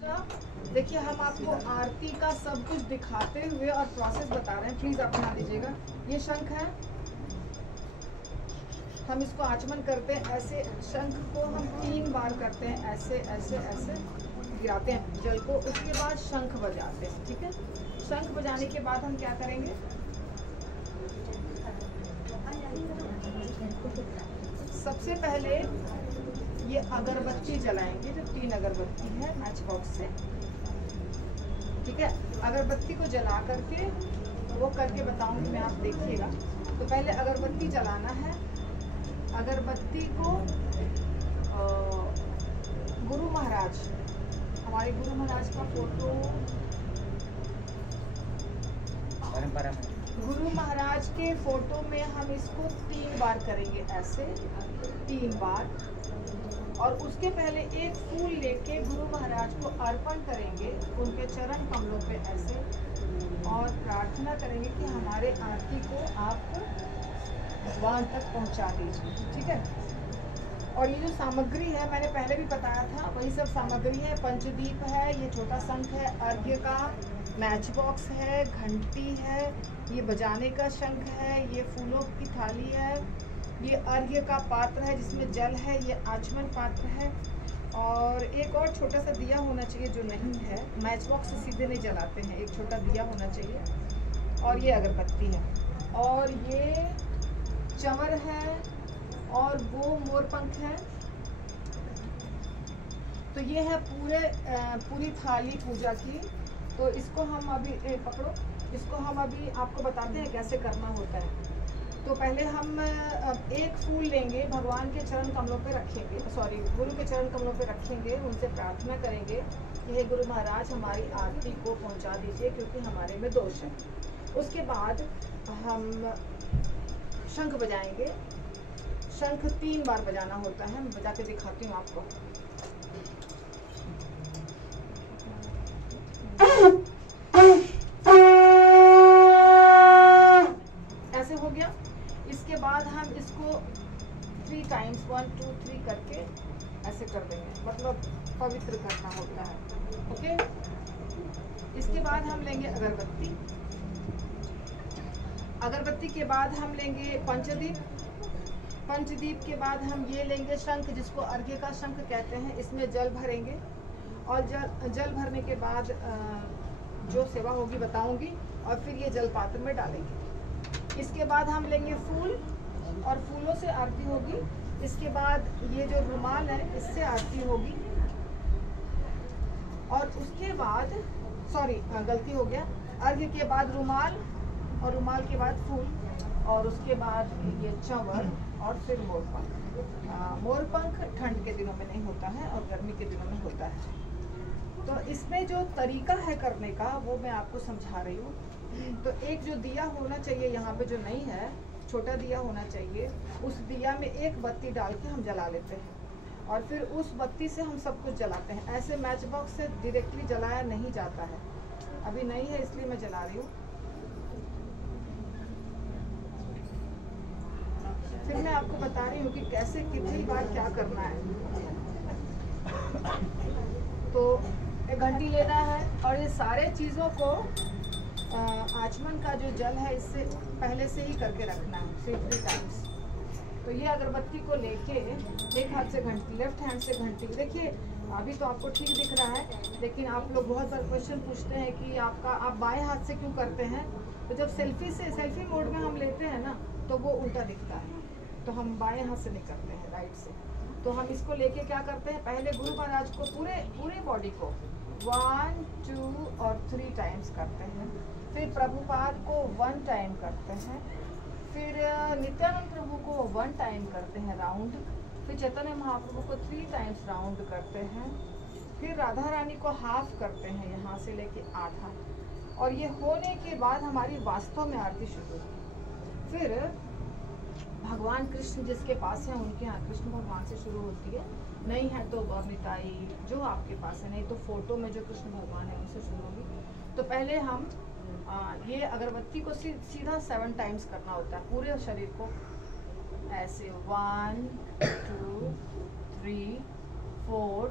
दूसरा देखिए, हम आपको आरती का सब कुछ दिखाते हुए और प्रोसेस बता रहे हैं, प्लीज आप ध्यान दीजिएगा। ये शंख है, हम इसको आचमन करते हैं ऐसे, शंख को हम 3 बार करते हैं ऐसे ऐसे ऐसे गिराते हैं जल को, उसके बाद शंख बजाते हैं। ठीक है, शंख बजाने के बाद हम क्या करेंगे, सबसे पहले ये अगरबत्ती जलाएंगे, जो 3 अगरबत्ती है मैच बॉक्स से। ठीक है, अगरबत्ती को जला करके वो करके बताऊंगी मैं, आप देखिएगा। तो पहले अगरबत्ती जलाना है। अगरबत्ती को गुरु महाराज, हमारे गुरु महाराज का फोटो, परंपरा में गुरु महाराज के फोटो में हम इसको 3 बार करेंगे ऐसे, 3 बार। और उसके पहले एक फूल लेके गुरु महाराज को अर्पण करेंगे उनके चरण कमलों पे ऐसे, और प्रार्थना करेंगे कि हमारे आरती को आप भगवान तक पहुंचा दीजिए। ठीक है, और ये जो सामग्री है मैंने पहले भी बताया था, वही सब सामग्री है। पंचदीप है, ये छोटा शंख है, अर्घ्य का मैच बॉक्स है, घंटी है, ये बजाने का शंख है, ये फूलों की थाली है, ये अर्घ्य का पात्र है जिसमें जल है, ये आचमन पात्र है, और एक और छोटा सा दिया होना चाहिए जो नहीं है, मैच बॉक्स से सीधे नहीं जलाते हैं, एक छोटा दिया होना चाहिए, और ये अगरबत्ती है, और ये चंवर है, और वो मोरपंख है। तो ये है पूरी थाली पूजा की। तो इसको हम अभी पकड़ो, इसको हम अभी आपको बताते हैं कैसे करना होता है। तो पहले हम एक फूल लेंगे, भगवान के चरण कमलों पे रखेंगे, सॉरी गुरु के चरण कमलों पे रखेंगे, उनसे प्रार्थना करेंगे कि हे गुरु महाराज हमारी आरती को पहुंचा दीजिए क्योंकि हमारे में दोष है। उसके बाद हम शंख बजाएंगे, शंख 3 बार बजाना होता है, मैं बजा के दिखाती हूँ आपको। ऐसे हो गया। इसके बाद हम इसको 3 टाइम्स 1 2 3 करके ऐसे कर देंगे, मतलब पवित्र करना होता है। ओके, इसके बाद हम लेंगे अगरबत्ती, अगरबत्ती के बाद हम लेंगे पंचदीप, पंचदीप के बाद हम ये लेंगे शंख, जिसको अर्घ्य का शंख कहते हैं, इसमें जल भरेंगे, और जल भरने के बाद जो सेवा होगी बताऊंगी, और फिर ये जल पात्र में डालेंगे। इसके बाद हम लेंगे फूल, और फूलों से आरती होगी। इसके बाद ये जो रुमाल है इससे आरती होगी, और उसके बाद सॉरी गलती हो गया, अर्घ्य के बाद रुमाल, और रुमाल के बाद फूल, और उसके बाद ये चंवर, और फिर मोरपंख। मोरपंख ठंड के दिनों में नहीं होता है और गर्मी के दिनों में होता है। तो इसमें जो तरीका है करने का वो मैं आपको समझा रही हूँ। तो एक जो दिया होना चाहिए यहाँ पे, जो नहीं है, छोटा दिया होना चाहिए, उस दिया में एक बत्ती डाल के हम जला लेते हैं, और फिर उस बत्ती से हम सब कुछ जलाते हैं। ऐसे मैच बॉक्स से डायरेक्टली जलाया नहीं जाता है, अभी नहीं है इसलिए मैं जला रही हूँ। फिर मैं आपको बता रही हूँ कि कैसे कितनी बार क्या करना है। तो एक घंटी लेना है, और ये सारे चीज़ों को आचमन का जो जल है इससे पहले से ही करके रखना है 3 टाइम्स। तो ये अगरबत्ती को लेके एक हाथ से घंटी, लेफ्ट हैंड से घंटी, देखिए अभी तो आपको ठीक दिख रहा है, लेकिन आप लोग बहुत बार क्वेश्चन पूछते हैं कि आप बाएं हाथ से क्यों करते हैं। तो जब सेल्फी मोड में हम लेते हैं ना, तो वो उल्टा दिखता है, तो हम बाएं हाथ से नहीं करते हैं, राइट से। तो हम इसको लेके क्या करते हैं, पहले गुरु महाराज को पूरे बॉडी को 1 2 और 3 टाइम्स करते हैं, फिर प्रभुपाद को 1 टाइम करते हैं, फिर नित्यानंद प्रभु को 1 टाइम करते हैं राउंड, फिर चैतन्य महाप्रभु को 3 टाइम्स राउंड करते हैं, फिर राधा रानी को हाफ करते हैं यहाँ से लेके आधा, और ये होने के बाद हमारी वास्तव में आरती शुरू होगी। फिर भगवान कृष्ण जिसके पास है उनके यहाँ कृष्ण भगवान से शुरू होती है, नहीं है तो मिठाई जो आपके पास है, नहीं तो फोटो में जो कृष्ण भगवान है उनसे शुरू होगी। तो पहले हम ये अगरबत्ती को सीधा 7 टाइम्स करना होता है पूरे शरीर को, ऐसे 1 2 3 4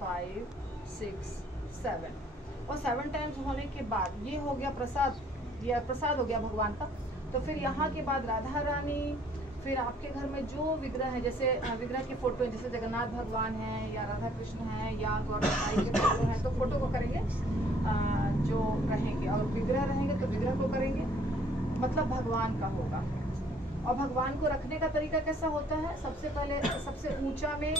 5 6 7 और 7 टाइम्स होने के बाद ये हो गया प्रसाद, ये प्रसाद हो गया भगवान का। तो फिर यहाँ के बाद राधा रानी, फिर आपके घर में जो विग्रह है, जैसे विग्रह के फोटो, जैसे जगन्नाथ भगवान हैं या राधा कृष्ण हैं या गौरव माई के फोटो हैं, तो फोटो को करेंगे जो रहेंगे, और विग्रह रहेंगे तो विग्रह को करेंगे, मतलब भगवान का होगा। और भगवान को रखने का तरीका कैसा होता है? सबसे पहले सबसे ऊंचा में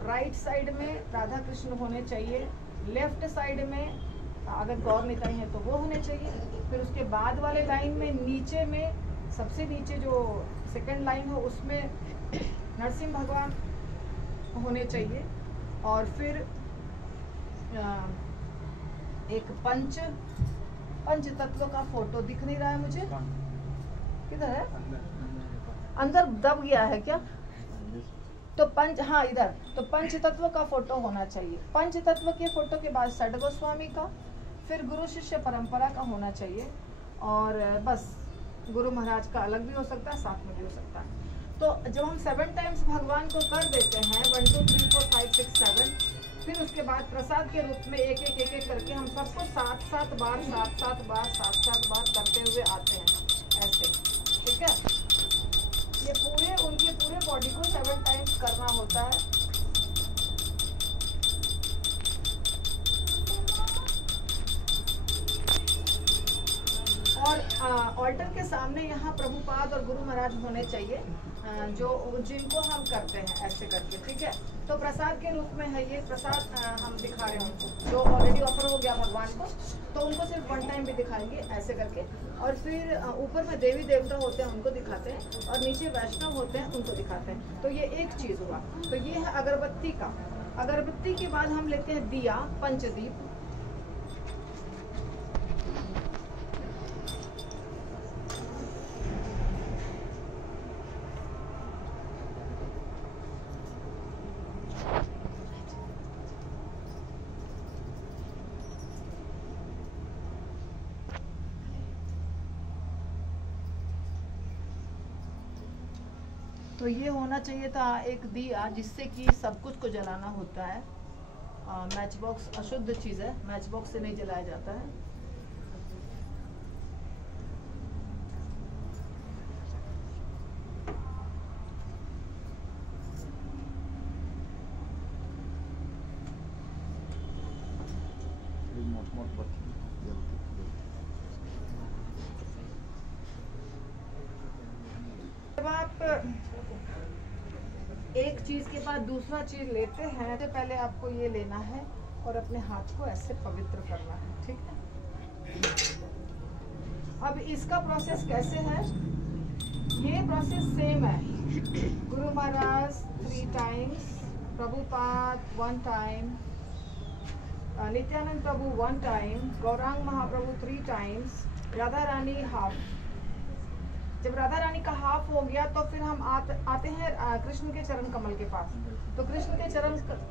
राइट साइड में राधा कृष्ण होने चाहिए, लेफ्ट साइड में अगर गौर निताई है तो वो होने चाहिए, फिर उसके बाद वाले लाइन में नीचे में सबसे नीचे जो सेकंड लाइन हो उसमें नरसिंह भगवान होने चाहिए, और फिर एक पंच तत्व का फोटो दिख नहीं रहा है मुझे, किधर है? अंदर दब गया है क्या? तो पंच, हाँ इधर, तो पंच तत्व का फोटो होना चाहिए। पंच तत्व के फोटो के बाद षड गोस्वामी का, फिर गुरु शिष्य परंपरा का होना चाहिए, और बस गुरु महाराज का अलग भी हो सकता है, साथ में भी हो सकता है। तो जब हम 7 टाइम्स भगवान को कर देते हैं 1 2 3 4 5 6 7, फिर उसके बाद प्रसाद के रूप में एक एक करके हम सबको 7 बार करते हुए आते हैं ऐसे, ठीक है? ये पूरे उनके पूरे बॉडी को 7 टाइम्स करना होता है। और ऑल्टर के सामने यहाँ प्रभुपाद और गुरु महाराज होने चाहिए, जो जिनको हम करते हैं ऐसे करके, ठीक है? तो प्रसाद के रूप में है ये प्रसाद, हम दिखा रहे हैं उनको, जो ऑलरेडी ऑफर हो गया भगवान को, तो उनको सिर्फ 1 टाइम भी दिखाएंगे ऐसे करके। और फिर ऊपर में देवी देवता होते हैं उनको दिखाते हैं, और नीचे वैष्णव होते हैं उनको दिखाते हैं। तो ये एक चीज़ हुआ। तो ये है अगरबत्ती का। अगरबत्ती के बाद हम लेते हैं दिया, पंचदीप। तो ये होना चाहिए था एक दिया, जिससे कि सब कुछ को जलाना होता है। मैच बॉक्स अशुद्ध चीज़ है, मैच बॉक्स से नहीं जलाया जाता है। जब आप एक चीज के बाद दूसरा चीज लेते हैं, तो पहले आपको ये लेना है और अपने हाथ को ऐसे पवित्र करना है, ठीक है? अब इसका प्रोसेस कैसे है? ये प्रोसेस सेम है। गुरु महाराज 3 टाइम्स, प्रभुपाद 1 टाइम, नित्यानंद प्रभु 1 टाइम, गौरांग महाप्रभु 3 टाइम्स, राधा रानी हाफ। जब राधा रानी का हाफ हो गया तो फिर हम आते हैं कृष्ण के चरण कमल के पास। तो कृष्ण के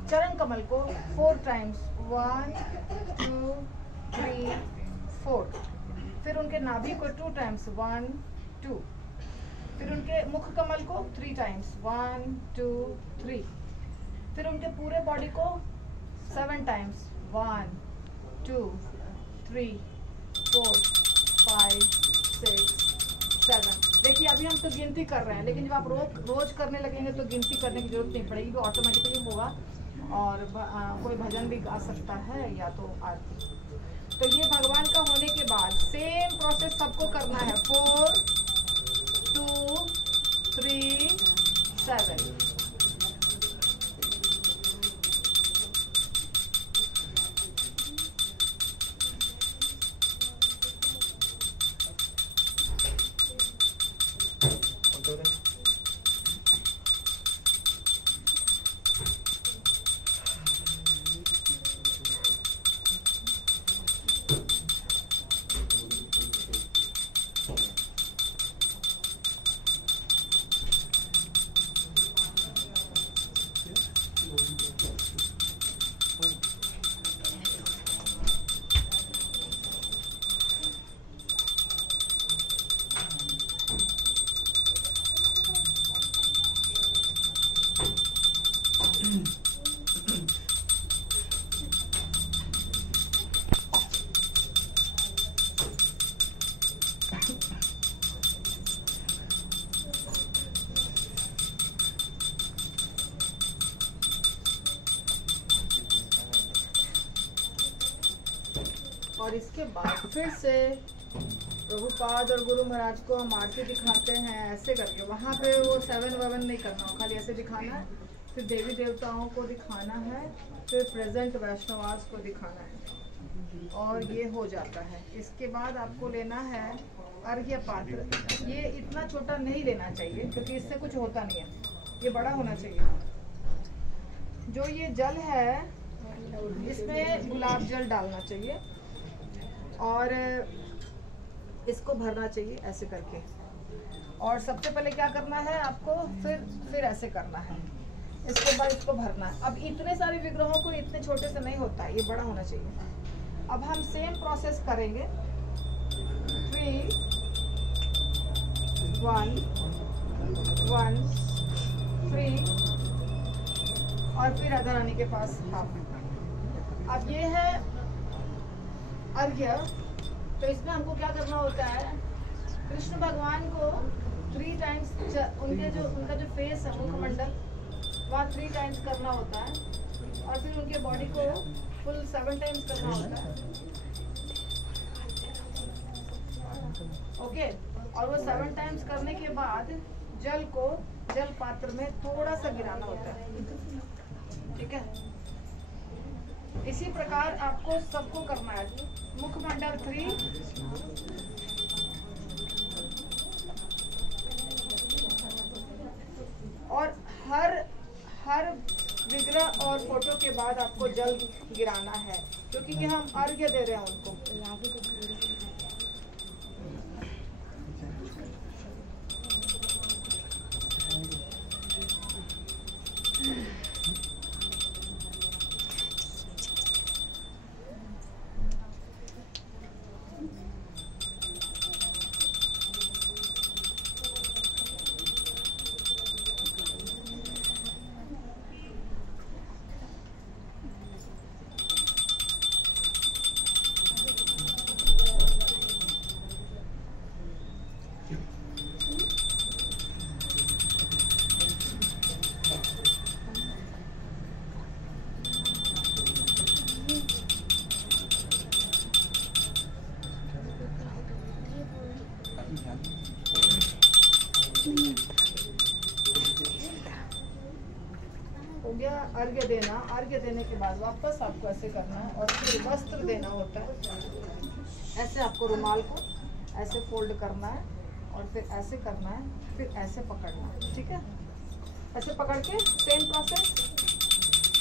चरण कमल को 4 टाइम्स, 1 2 3 4। फिर उनके नाभि को 2 टाइम्स, 1 2। फिर उनके मुख कमल को 3 टाइम्स, 1 2 3। फिर उनके पूरे बॉडी को 7 टाइम्स, 1 2 3 4 5 6 7। देखिए अभी हम तो गिनती कर रहे हैं, लेकिन जब आप रोज करने लगेंगे तो गिनती करने की जरूरत नहीं पड़ेगी, वो ऑटोमेटिकली होगा। और कोई भजन भी गा सकता है या तो आरती। तो ये भगवान का होने के बाद सेम प्रोसेस सबको करना है। 4 2 3 7। और इसके बाद फिर से प्रभुपाद और गुरु महाराज को हम आरती दिखाते हैं ऐसे करके। वहाँ पे वो 7 ववन नहीं करना हो, खाली ऐसे दिखाना है। फिर देवी देवताओं को दिखाना है, फिर प्रेजेंट वैष्णवास को दिखाना है, और ये हो जाता है। इसके बाद आपको लेना है अर्घ्य पात्र। ये इतना छोटा नहीं लेना चाहिए क्योंकि इससे कुछ होता नहीं है, ये बड़ा होना चाहिए। जो ये जल है इसमें गुलाब जल डालना चाहिए और इसको भरना चाहिए ऐसे करके। और सबसे पहले क्या करना है आपको, फिर ऐसे करना है, इसके बाद इसको भरना है। अब इतने सारे विग्रहों को इतने छोटे से नहीं होता है, ये बड़ा होना चाहिए। अब हम सेम प्रोसेस करेंगे। 3 1 1 3 और फिर राधा रानी के पास हाफ। अब ये है अर्घ्य। तो इसमें हमको क्या करना होता है, कृष्ण भगवान को 3 टाइम्स उनका जो फेस है, मुखमंडल, वहाँ 3 टाइम्स करना होता है और फिर उनके बॉडी को फुल 7 टाइम्स करना होता है। ओके, और वो 7 टाइम्स करने के बाद जल को जल पात्र में थोड़ा सा गिराना होता है। ठीक है, इसी प्रकार आपको सबको करना है। मुखमंडल 3, और हर विग्रह और फोटो के बाद आपको जल गिराना है क्योंकि ये हम अर्घ्य दे रहे हैं उनको। हो गया अर्घ्य देना। अर्घ्य देने के बाद वापस आपको ऐसे करना है और फिर वस्त्र देना होता है। ऐसे आपको रुमाल को ऐसे फोल्ड करना है और फिर ऐसे करना है, फिर ऐसे पकड़ना है। ठीक है, ऐसे पकड़ के सेम प्रोसेस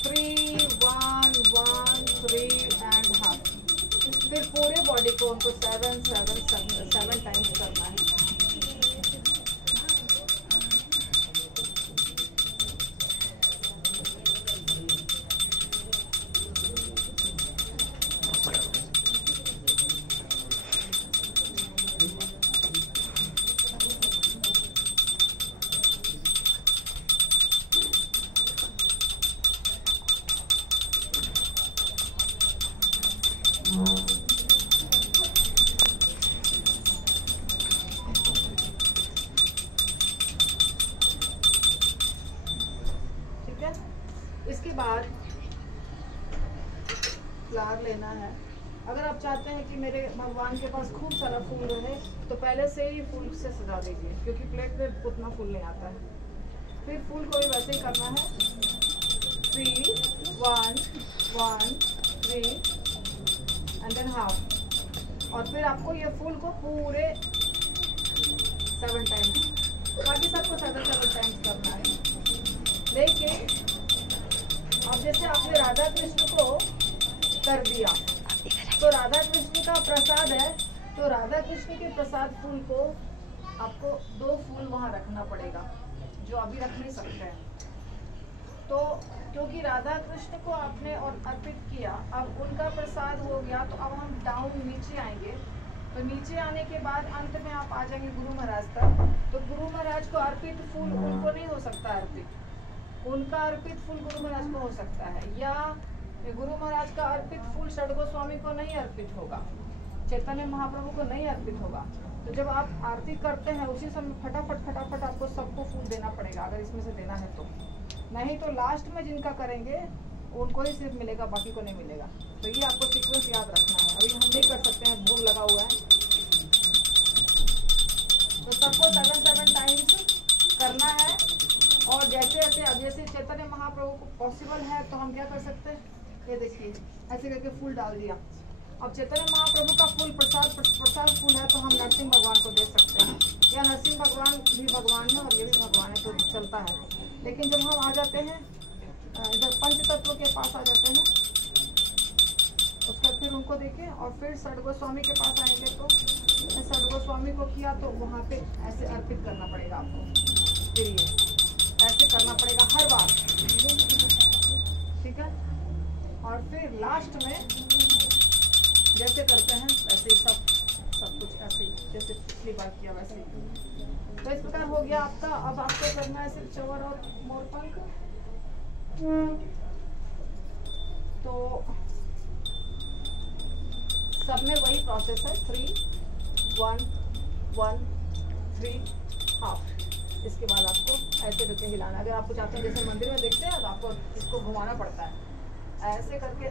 3 1 1 3 एंड हाफ। फिर पूरे बॉडी को उनको 7 टाइम्स करना है। ठीक है, इसके बाद फ्लावर लेना है। अगर आप चाहते हैं कि मेरे भगवान के पास खूब सारा फूल रहे तो पहले से ही फूल से सजा दीजिए क्योंकि प्लेट में उतना फूल नहीं आता है। फिर फूल को भी वैसे ही करना है 3 1 1 3 एंड देन हाफ। और फिर आपको ये फूल को पूरे 7 टाइम्स, बाकी सबको 7 टाइम्स करना है। लेकिन अब जैसे आपने राधा कृष्ण को कर दिया तो राधा कृष्ण का प्रसाद है, तो राधा कृष्ण के प्रसाद फूल को आपको 2 फूल वहाँ रखना पड़ेगा जो अभी रख नहीं सकते हैं। तो क्योंकि राधा कृष्ण को आपने और अर्पित किया, अब उनका प्रसाद हो गया, तो अब हम डाउन नीचे आएंगे। तो नीचे आने के बाद अंत में आप आ जाएंगे गुरु महाराज तक। तो गुरु महाराज को अर्पित फूल उनको नहीं हो सकता अर्पित, उनका अर्पित फूल गुरु महाराज को हो सकता है, या गुरु महाराज का अर्पित फूल षड गोस्वामी को नहीं अर्पित होगा, चैतन्य महाप्रभु को नहीं अर्पित होगा। तो जब आप आरती करते हैं उसी समय फटाफट आपको सबको फूल देना पड़ेगा अगर इसमें से देना है तो, नहीं तो लास्ट में जिनका करेंगे उनको ही सिर्फ मिलेगा, बाकी को नहीं मिलेगा। तो ये आपको सीक्वेंस याद रखना है। अभी हम नहीं कर लगा हुआ है। तो सबको 7 टाइम्स करना है। और जैसे जैसे अब जैसे चैतन्य महाप्रभु को पॉसिबल है तो हम क्या कर सकते हैं, ये देखिए ऐसे करके फूल डाल दिया। अब चैतन्य महाप्रभु का फूल प्रसाद फूल है तो हम नरसिंह भगवान को दे सकते हैं, या नरसिंह भगवान भी भगवान है और ये भी भगवान है तो चलता है। लेकिन जब हम आ जाते हैं इधर पंच तत्व के पास आ जाते हैं, उसका फिर उनको देखें और फिर षड गोस्वामी के पास आएंगे तो षड गोस्वामी को किया तो वहाँ पे ऐसे अर्पित करना पड़ेगा आपको। फिर ये ऐसे करना पड़ेगा हर बार, ठीक है। और फिर लास्ट में जैसे करते हैं वैसे ही सब कुछ ऐसे ही जैसे पिछली बार किया वैसे ही। तो इस प्रकार हो गया आपका। अब आपको करना है सिर्फ चवर और मोरपंख। तो सब में वही प्रोसेस है, 3 1 1 3 हाफ। इसके बाद आपको ऐसे करके हिलाना। अगर आपको चाहते हैं जैसे मंदिर में देखते हैं तो आपको इसको घुमाना पड़ता है, ऐसे करके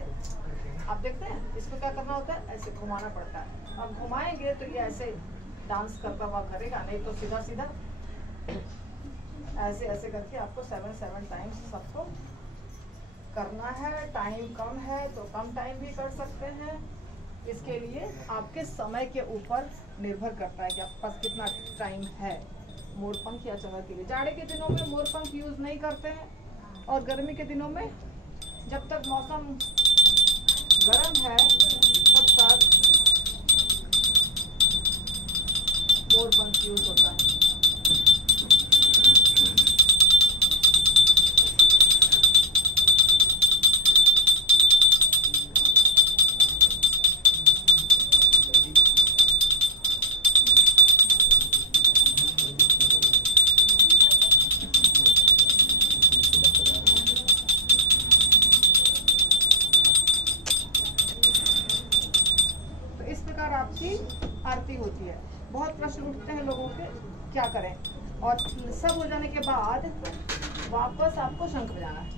आप देखते हैं इसको क्या करना होता है, ऐसे घुमाना पड़ता है। अब घुमाएंगे तो ये ऐसे डांस करता हुआ करेगा, नहीं तो सीधा सीधा ऐसे ऐसे करके आपको 7 टाइम्स सबको करना है। टाइम कम है तो कम टाइम भी कर सकते हैं। इसके लिए आपके समय के ऊपर निर्भर करता है कि आपके पास कितना टाइम है मोरपंख या चवर के लिए। जाड़े के दिनों में मोरपंख यूज नहीं करते हैं और गर्मी के दिनों में जब तक मौसम गर्म है तब तक मोरपंख यूज होता है। आपकी आरती होती है। बहुत प्रश्न उठते हैं लोगों के, क्या करें। और सब हो जाने के बाद वापस आपको शंख बजाना है।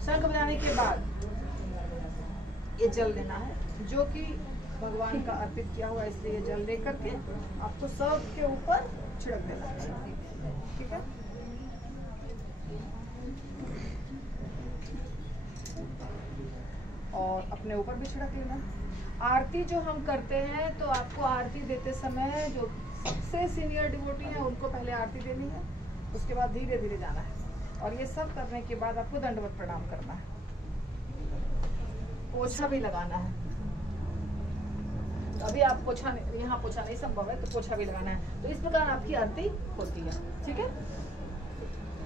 शंख बजाने के बाद ये जल देना है, जो कि भगवान का अर्पित किया हुआ, इसलिए जल लेकर के आपको सब के ऊपर छिड़क देना है, ठीक है। और अपने ऊपर भी छिड़क लेना। आरती जो हम करते हैं तो आपको आरती देते समय जो सबसे सीनियर डिवोटी है उनको पहले आरती देनी है, उसके बाद धीरे धीरे जाना है। और ये सब करने के बाद आपको दंडवत प्रणाम करना है, पोछा भी लगाना है। अभी आप पोछा यहाँ पोछा नहीं संभव है तो पोछा भी लगाना है। तो इस प्रकार आपकी आरती होती है, ठीक है।